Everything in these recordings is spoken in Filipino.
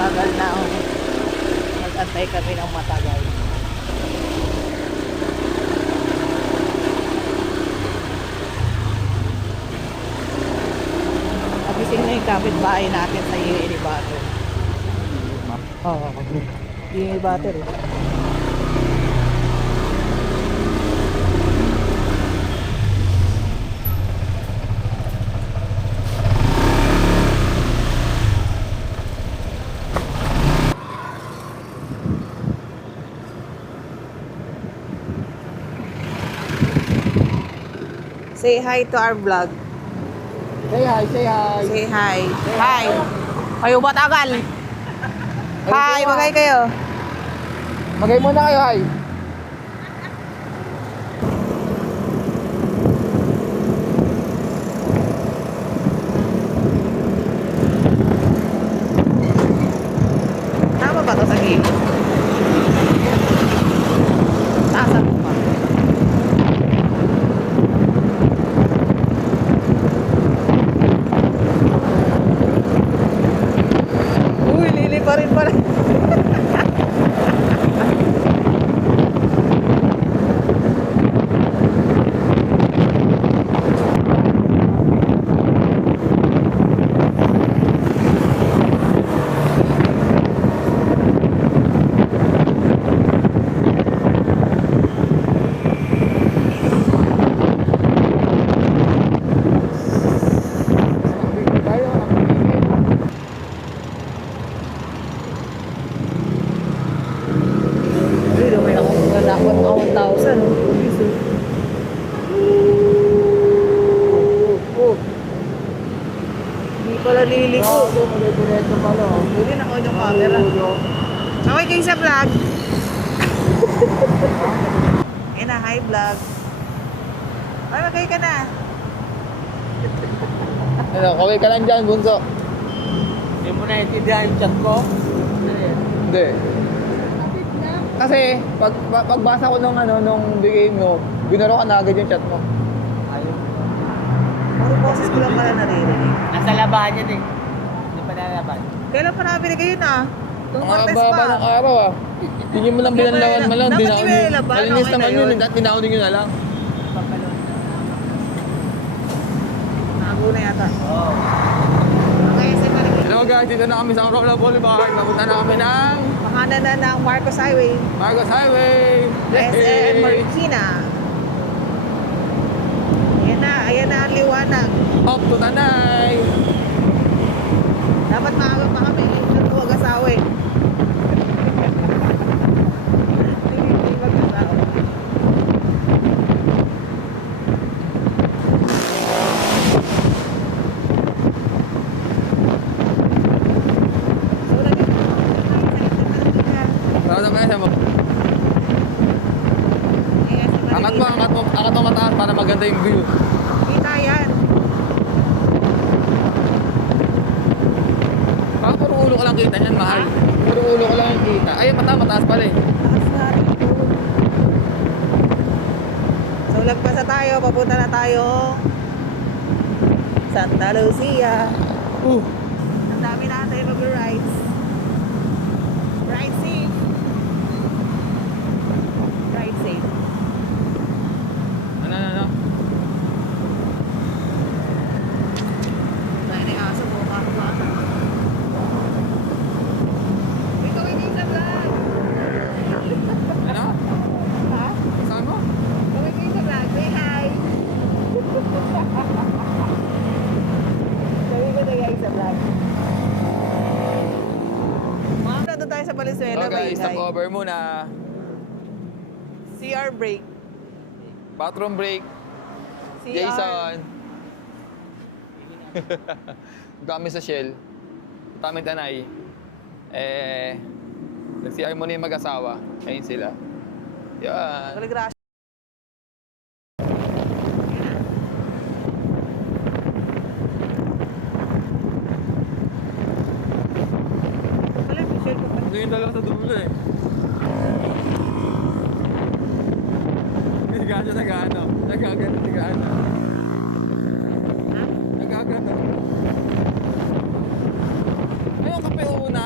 matagal na. Nag-antay kami ng matagal. Nagising na yung kapitbahay natin sa Iribater. Oo, Iribater eh. Say hi to our vlog. Say hi, say hi. Say hi. Hi. Kayo ba tagal? Hi, magay kayo. Magay muna kayo, hi. Tama ba ito sa gilid? Tasan mo pa. Uy, lili pa rin pala. Uy, lumay ako mga dapat ako 1,000. Hindi pala lili ko. Diretso pala. Huli na ako yung camera. Okay kayo sa vlog. Ayun na, hi vlog. Ay, magay ka na. Ano, kaway ka lang dyan, bunso. Hindi mo naintindihan yung chat ko? Hindi. Kasi, pagbasa ko nung bigay mo, binaro ka na agad yung chat mo. Ayaw. Puro boses ko lang pala naririnig. Nasa labahan yan eh. Hindi pa nalaban. Kailan pa nabili kayo na? Itong Ang Martes baba pa. ng araw ah. Hindi mo lang binanlawan mo lang. Dapat Dinaunin. iwilaban, Malinis okay na naman yun. yun. Dinaunin nyo na lang. Papalon. Nago na yata. Oo. Okay, sa balik. Hello guys, dito na kami sa Aurora Boulevard. Papunta na kami ng Makanan na ng Marcos Highway. Marcos Highway. SM Marikina. Ayan na ang liwanag. Up to Tanay. Dapat maaga pa kami. Huwag asawa eh. Hindi mag-asawa. Ano ba yan? Angat mo mataas para maganda yung view. Kita yan. Baka puro ulo ko lang kita niyan, mahal. Puro ulo ko lang yung kita. Ay, mataas pala eh. Taas na rin ito. So, lagpasa tayo. Papunta na tayo. Santa Lucia. Ang dami natin mag-rides. Ride safe. Ride safe. Ano? Dahil na yung aso mo. Ikaw hindi sa vlog. Ano? Ha? Saan mo? Ikaw hindi sa vlog. Say hi. Sabi ko na guys sa vlog. Mga doon tayo sa Valenzuela. Okay, stop over muna. CR break. Bathroom break. CR. Jason. Kami sa Shell. Kami Tanay. Nag-CR muna yung mag-asawa. Ayun sila. Yan. Kaligrasya. Wala, Michelle ko pa. Ito yung dalawa sa dulo eh. Nagkano, nagkano. Nagkagano, nagkano. Ha? Nagkagano. Ay, yung kape una.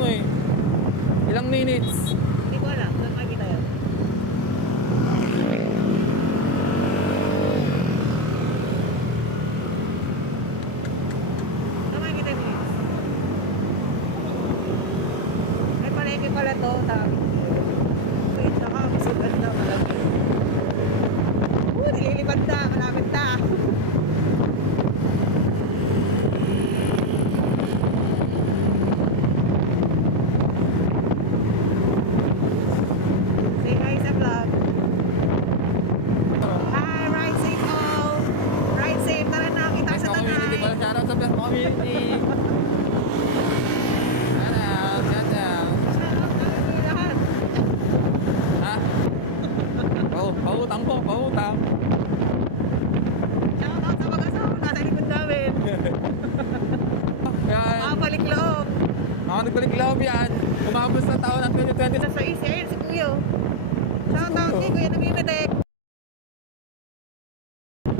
mo eh. Ilang minutes? Hindi ko alam. Saan makikita yun? Saan makikita yung minutes? May palengke pala to. Wait, nakakasugan na malaki. Nililipad na. Malapit na. Say hi sa vlog. Hi, ride safe all. Ride safe. Tara na, kita sa Community tanay. pala. Shoutout sa best community. Shoutout, shoutout. Lahat. Ha? Pautang po, pautang. Shoutout sa mag-asawa. Nasa likod namin. Yan. Makabalik loob. Mga nagbalik loob yan. Umabot sa taon ng 2020. Nasa easy. Ayun si Kuya. Shoutout kay Kuya Namimitek.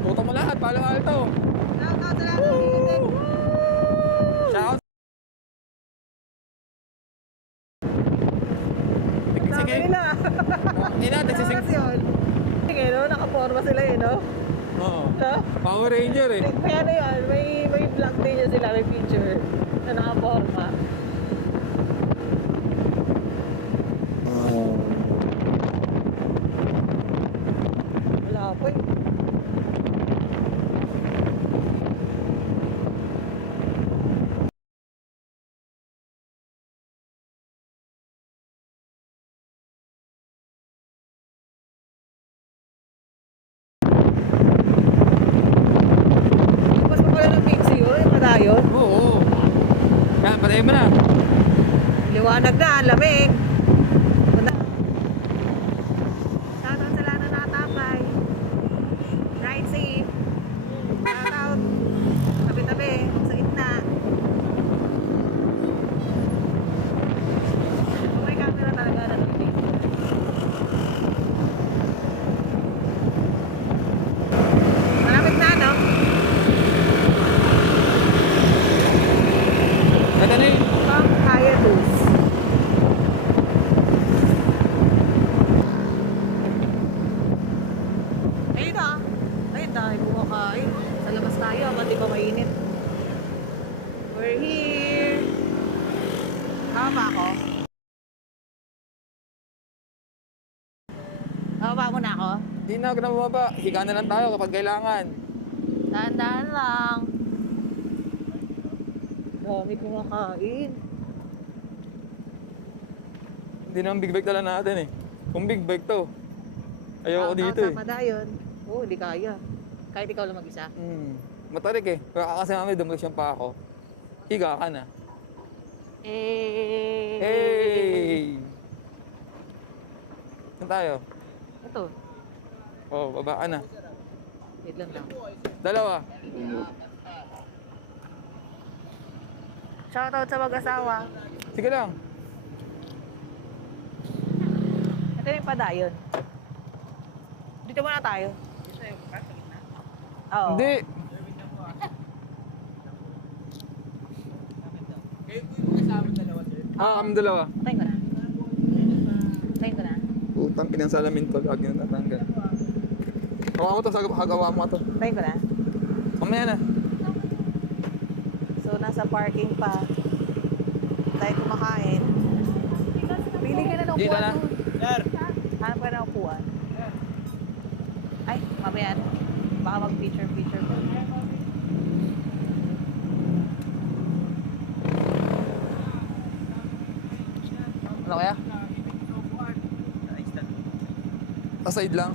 Tuto mo lahat, Palo Alto. Shoutout sa lahat ng Namimitek. Shout. Sabi Sige. nila. Ina, nagsising. Oras yun. Sige, no? Nakaporma sila eh, no? Oo. No? Power Ranger eh. May ano yun, may vlog din yun sila, may picture na nakaporma. Wala po eh. Mas pa pala ng pixie yun, yung padayon. Oo. Yan, patayin mo na. Liwanag na, ang lamig. Shoutout sa lahat na nakatapay. Ride safe. Shoutout. Tabi-tabi, sa gitna. Kung may camera talaga na ng malapit na, no? Ito na eh. Pang kaya tools. Ayun ah. Ayun tayo kumakain. Sa labas tayo, pati pa mainit. We're here. Tama ako. Tama mo na ako? Hindi na ako na bumaba. Higa na lang tayo kapag kailangan. Dahan-dahan lang. Dami kumakain. Hindi naman big bike tala natin eh. Kung big bike to, ayoko dito eh. Sa padayon. Oo, hindi kaya. Kahit ikaw lang mag-isa. Matarik eh. Kaya kasi mami, demolition pa ako. Higa ka na. Hey! Saan tayo? Ito. Oh, baba ka na. Wait lang lang. Dalawa. Shoutout sa mag-asawa. Sige lang. Ito yung padayon. Dito muna tayo. Oo. Hindi. Kami dalawa. Tayin ko na. Tayin ko na. Putang inang salamin to. Lagi na tatanggal. Hawa mo to. Hagawa mo to. Tayin ko na. Mamaya na. So, nasa parking pa. Tayo kumakain. Pili ka na ng Dito upuan. na. Sir. Hanap ka na ng upuan. Ay, mamaya. Baka mag-picture ko. Ano kaya? Aside lang.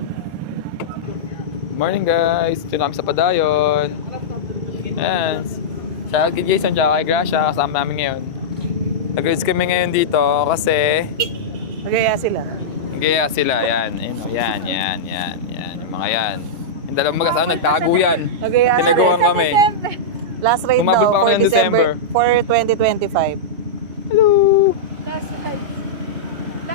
Morning guys! Dito kami sa Padayon. Ayan. Shoutout kay Jason tsaka kay Gracia. Kasama namin ngayon. Nag-rides kami ngayon dito kasi Magaya sila. nagaya sila. Yan. Ayun, oh. Yan. Yung mga yan. Yung dalawang mag-asawa nagtago yan. Magaya sila. Tinaguan kami. Last ride Umabot daw pa for kami ng December. December. For 2025. Hello!